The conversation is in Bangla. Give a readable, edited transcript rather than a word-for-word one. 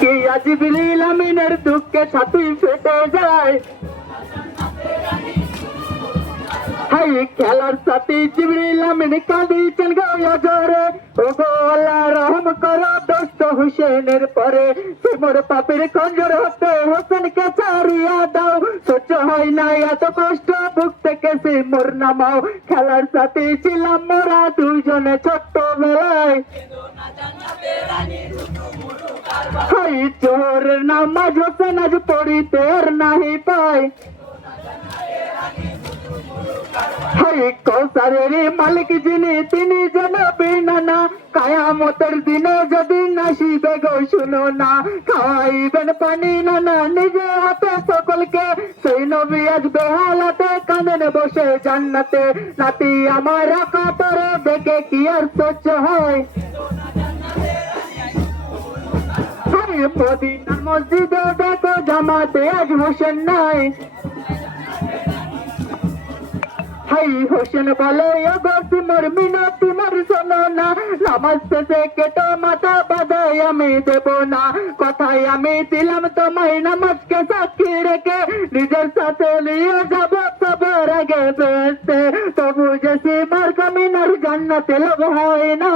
কি জিবরিল আমিনের দুঃখে ছাতি ফেটে যায়। হাই খেলার সাথী জিবরিল আমিন কাঁদিছেন গো জোরে, ও গো আল্লাহ রহম করো দোস্ত হুসেনের পরে। মোর পাপের খঞ্জর হতে হোসেনকে ছাড়িয়া দাও, সহ্য হয় না এত কষ্ট বুক থেকে সে মোর নামাও। খেলার সাথী ছিলাম মোরা দুজনে ছোট্টবেলায়, হাই জোহরের নামাজ হোসেন আজ পড়িতে আর নাহি পায়। হাই কৌসারের মালিক যিনি তিনি যেন বিনানা, কায়ামতের দিনে যদি নাসিবে গো শুনো না। খাওয়াইবেন পানি নানা নিজে হাতে সকলকে, সেই নবী আজ বেহালাতে কাঁদেন বসে জান্নাতে। নাতি আমার কাতরে দেখে কি আর সহ্য হয়। হাই মদিনার মসজিদে দেখো জামাতে আজ হোসেন নাই। হাই হোসেন বলে ও গো তোমার মিনতি মোর শোনো না, নামাজ শেষে কেটে মাথা বাঁধাই আমি দেব না। কথাই আমি দিলাম তোমায় নামাজকে সাক্ষী রেখে, নিজের সাথে নিয়ে যাব সবার আগে বেসতে। তবু যে সীমার কামিনার জান্নাতে লোভ হয় না।